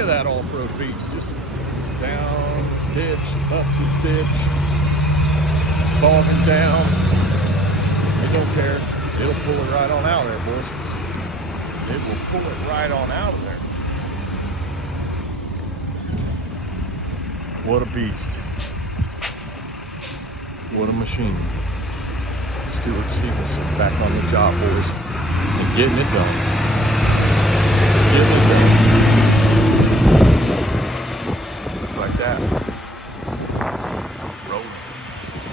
at that all-pro beast. Just down the ditch, up the ditch, bogging down. It don't care. It'll pull it right on out of there, boys. It will pull it right on out of there. What a beast. What a machine. Steward Stephenson back on the job, boys. And getting it done. Getting it done. Like that.